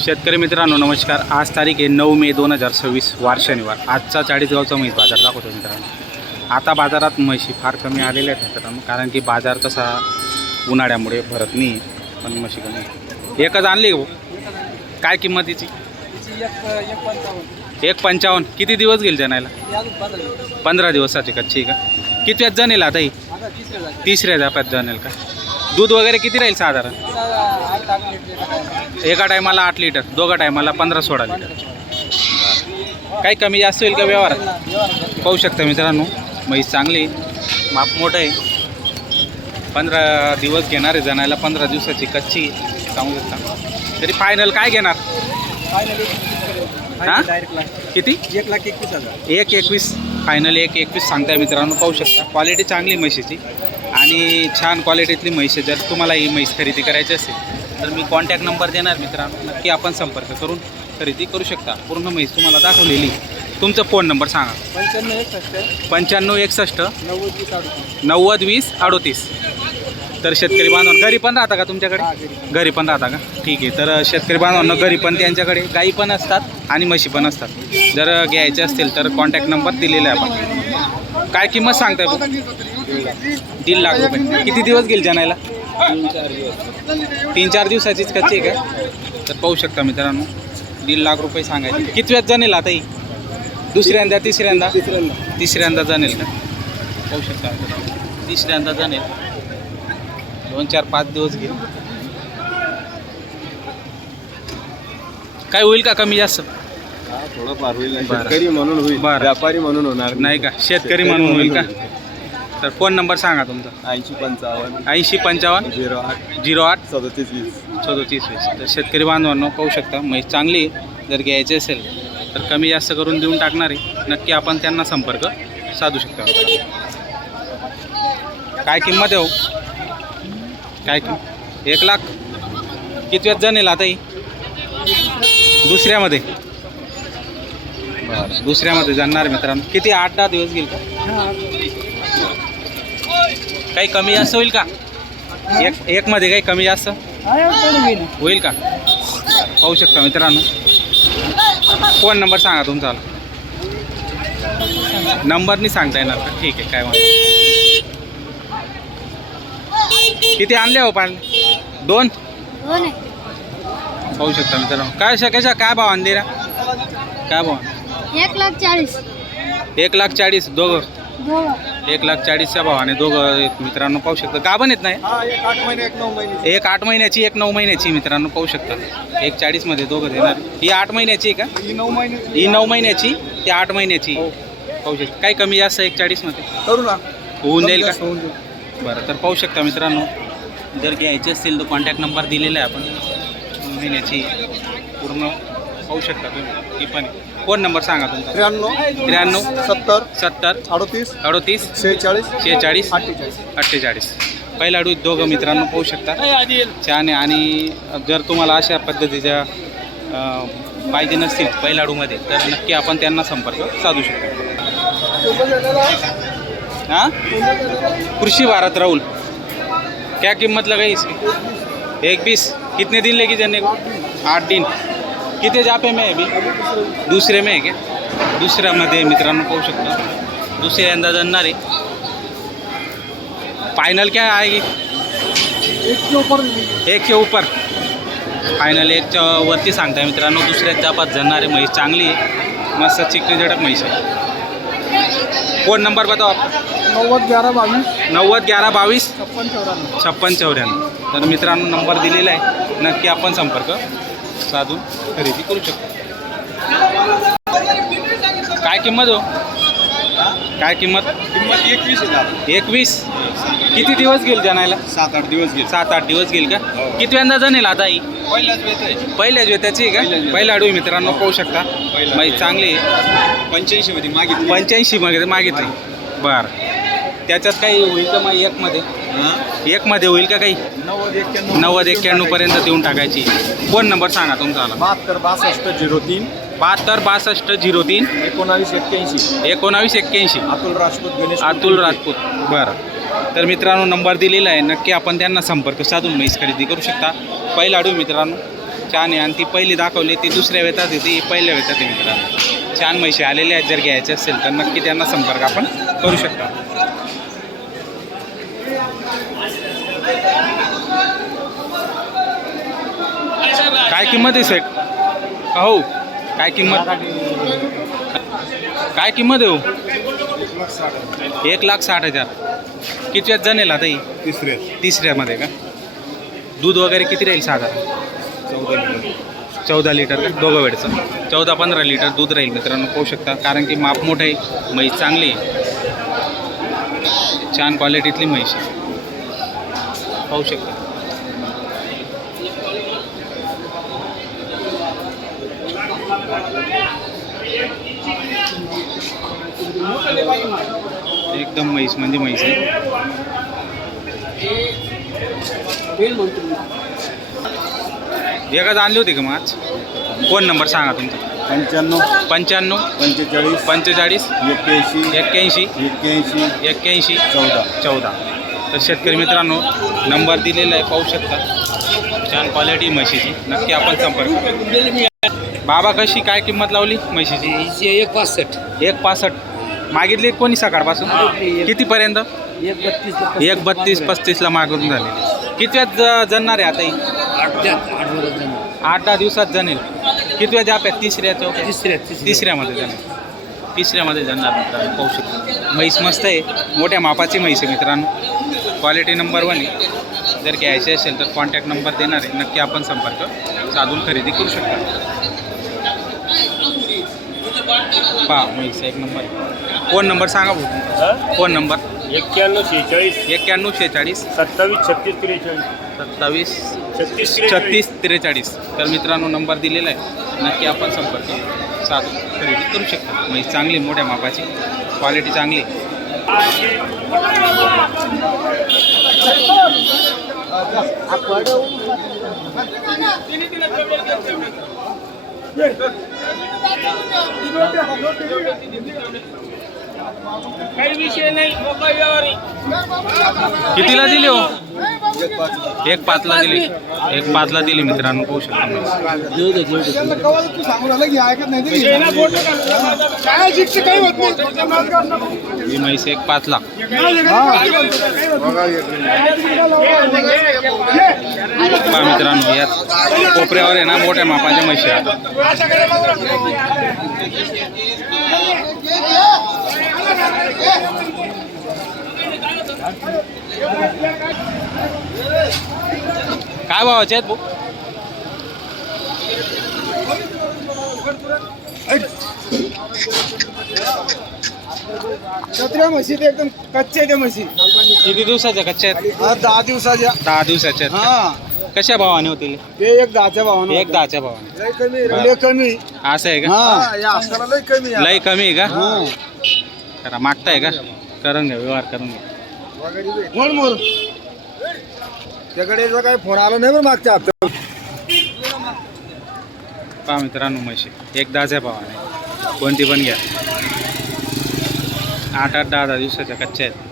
शेतकरी मित्रांनो नमस्कार। आज तारीख आहे 9 मे 2026 वार शनिवार। आजचा चाळीसगावचा म्हैस बाजार दाखवतो मित्रांनो। आता बाजारात म्हशी फार कमी आलेल्या आहेत मित्रांनो, कारण की बाजार तसा उन्हाळ्यामुळे भरत नाही, पण म्हशी कमी। एकच आणली हो, काय किंमतीची? 1.55। किती दिवस गेल जनायला? 15 दिवसाची कच्ची का? कितव्यात जनेल आता ही? तिसऱ्या जाप्यात जनेल का? दूध वगैरे किती राहील साधारण? एका टायमाला 8 लिटर, दोघा टायमाला 15-16 लिटर। काही कमी जास्त होईल का व्यवहारात? पाहू शकता मित्रांनो, म्हैस चांगली, माप मोठं आहे। 15 दिवस घेणार आहे जनायला, 15 दिवसाची कच्ची सांगू शकता। तरी फायनल काय घेणार? हां किती? 1,21,000। 1,21 फायनल 1,21 सांगताय मित्रांनो। पाहू शकता क्वालिटी चांगली म्हशीची आणि छान क्वालिटीतली म्हैस। जर तुम्हाला ही म्हैस खरेदी करायची असेल तर मी कॉन्टॅक्ट नंबर देणार मित्रांनो, नक्की आपण संपर्क करून खरेदी करू शकता। पूर्ण म्हैस तुम्हाला दाखवलेली। तुमचा फोन नंबर सांगा। 9561 90 20 38। तर शेतकरी बांधव घरी पण राहता का तुमच्याकडे? घरी पण राहता का? ठीक आहे। तर शेतकरी बांधवांना घरी पण त्यांच्याकडे गाई पण असतात आणि म्हशी पण असतात। जर घ्यायचे असतील तर कॉन्टॅक्ट नंबर दिलेला आहे आपण। काय किंमत सांगताय? 1.5 लाख रुपये। किती दिवस गेल जनायला? 3-4 दिवसाचीच कच्ची आहे का? तर पाहू शकता मित्रांनो, 1.5 लाख रुपये सांगायचे। कितव्यात जनेल आता ही? दुसऱ्यांदा तिसऱ्यांदा जनेल का? पाहू शकता तिसऱ्यांदा जनेल। 2-4-5 दिवस घेईल। काय होईल का कमी जास्त? थोडंफार होईल, शेतकरी म्हणून होईल, व्यापारी म्हणून होणार नाही का? शेतकरी म्हणून होईल का? तर फोन नंबर सांगा तुमचा। 8055 08 37 37 20। तर शेतकरी बांधवांनो पाहू शकता म्हैस चांगली, जर घ्यायची असेल तर कमी जास्त करून देऊन टाकणार आहे। नक्की आपण त्यांना संपर्क साधू शकता। काय किंमत आहे हो? काय किंमत? 1 लाख। कितव्यात जनेल आता ही? दुसऱ्यामध्ये दुसऱ्यामध्ये जाणार मित्रांनो। किती 8-10 दिवस गेल का? काही कमी जास्त होईल का? एक मध्ये काही कमी जास्त होईल का? पाहू शकता मित्रांनो। फोन नंबर सांगा तुमचा। नंबर नाही सांगता येणार का? ठीक आहे, काय म्हणा। किती आणले हो? पाळले 2? पाहू शकता मित्रांनो। कशा काय भाव आणले रा? काय भाव? 1,40,000। 1,40,000 दोघं? 1,40,000च्या भावाने दोघं मित्रांनो पाहू शकता। गाभण येत नाही? एक 8 महिन्याची, एक 9 महिन्याची मित्रांनो पाहू शकता। 1,40,000 मध्ये दोघं देणार। ही 8 महिन्याची आहे का? ही 9 महिन्याची, ती 8 महिन्याची पाहू शकता। काही कमी जास्त 1,40,000 मध्ये करू ना, होऊन जाईल का? बरं, तर पाहू शकता मित्रांनो, जर घ्यायचे असतील तर कॉन्टॅक्ट नंबर दिलेला आहे आपण। महिन्याची पूर्ण पाहू शकता तुम्ही। ती पण फोन नंबर सांगा तुमचा। 93 70 70 38 38 46 46 48। पहिलाडू दोघं मित्रांनो पाहू शकता, छान आहे। आणि जर तुम्हाला अशा पद्धतीच्या पाहिजे नसतील पहिलाडूमध्ये तर नक्की आपण त्यांना संपर्क साधू शकतो। हाँ कृषि भारत राहुल, क्या कीमत लगाई इसकी? 1,20। कितने दिन लगी जाने को? 8 दिन। कितने जापे में अभी? दुसरे में है क्या? दुसऱ्यामध्ये मित्रांनो पाहू शकता, दुसऱ्यांदा जाणार आहे। फाइनल क्या आएगी? 1 के ऊपर फायनल 1च्या वरती सांगताय मित्रांनो। दुसऱ्याच जापात जाणार आहे। म्हैस चांगली आहे, मस्त चिकनी झडक म्हैस आहे। फोन नंबर बताओ आपका। 90 11 22 90 11 22 56 94। तर मित्रांनो नंबर दिलेला आहे, नक्की आपण संपर्क साधून खरेदी करू शकतो। काय किंमत हो? काय किंमत? 21। किती दिवस गेल जनायला? 7-8 दिवस गेले। 7-8 दिवस गेल का? कितव्यांदा जनेल आता ही? पहिल्याच वेताची आहे का? पहिला आडू मित्रांनो पाहू शकता, म्हैस चांगली आहे। 85 मध्ये मागितली। 85 मध्ये मागितली। बरं, त्याच्यात काही होईल का मग? एक मध्ये होईल का काही? 90-91 पर्यंत देऊन टाकायची। फोन नंबर सांगा तुमचा। 72 62 03 72 62 03 19 81। अतुल राजपूत। बरं, तर मित्रांनो नंबर दिलेला आहे, नक्की आपण त्यांना संपर्क साधून म्हैस खरेदी करू शकता। पहिला आडू मित्रांनो छान आहे. आणि ती पहिली दाखवली ती दुसऱ्या वेतात आहे, ती पहिल्या वेतात आहे मित्रांनो. छान म्हशी आलेल्या आहेत. जर घ्यायचे असेल तर नक्की त्यांना संपर्क आपण करू शकता. काय किंमत आहे सेट? हो काय किंमत? काय किंमत आहे हो? 1,60,000. किती जणेल आता ही? तिसऱ्यामध्ये का? दूध वगैरे किती राहील साधारण? 14 लिटर का? दोघं वेळचं 14-15 लिटर दूध राहील मित्रांनो. पाहू शकता. कारण की माप मोठं आहे. म्हैस चांगली आहे. छान क्वालिटीतली म्हैस आहे. पाहू शकता. एकदम म्हैस म्हणजे म्हैस आहे. एकच आणली होती का मग आज? फोन नंबर सांगा तुमचा. 95 95 45 45 81 81 81 14. 14. तर शेतकरी मित्रांनो नंबर दिलेला आहे. पाहू शकता. छान क्वालिटी म्हशीची. नक्की आपण संपर्क. बाबा कशी काय किंमत लावली म्हशीची? 1,65. मागितली कोणी सकाळपासून? कितीपर्यंत? 1,32-35ला मागून झाले. कितव्यात जणणार आहे आता ही? 8-10 दिवसात जणेल. कितव्या जाप्यात? तिसऱ्यामध्ये जणेल. तिसऱ्यामध्ये जणणार मित्रांनो. पाहू शकता. म्हैस मस्त आहे. मोठ्या मापाची म्हैस आहे मित्रांनो. क्वालिटी नंबर 1 आहे. जर घ्यायचे असेल तर कॉन्टॅक्ट नंबर देणार आहे. नक्की आपण संपर्क साधून खरेदी करू शकता. पहा म्हैस एक नंबर. फोन नंबर सांगा भाऊ तुमचा. Phone number 91 46 27 36 43 27 36 43. तर मित्रांनो नंबर दिलेला आहे. नक्की आपण संपर्क साधून खरेदी करू शकता. म्हैस चांगली मोठ्या मापाची. क्वालिटी चांगली. काही विषय नाही. मोकळा व्यवहार आहे. कितीला दिली हो? 1,5ला दिली. 1,5ला दिली मित्रांनो. पाहू शकता. ही म्हैस 1,5ला. पहा मित्रांनो यात कोपऱ्यावर आहे ना मोठ्या मापाच्या म्हशी राहतात. काय भावाचे आहेत भाऊ? सतरा म्हशी ते एकदम कच्च्या त्या म्हशी. किती दिवसाच्या कच्च्या आहेत? 10 दिवसाच्या. 10 दिवसाच्या आहेत. हा कशा भावाने होतील? ते एक 10च्या भावानं. 1,10च्या भावाने. लय कमी लय कमी. असं आहे का? हा या असताना लय कमी आहे. लय कमी आहे का? हा करा मागताय का? करून घ्या व्यवहार करून घ्या. कोण मोर त्याकडे जो काही फोन आला नाही बरं मागच्या हप्त्यात. पहा मित्रांनो म्हशी 1,10च्या भावाने. कोणती पण घ्या. 8-10 दिवसाच्या कच्च्या आहेत.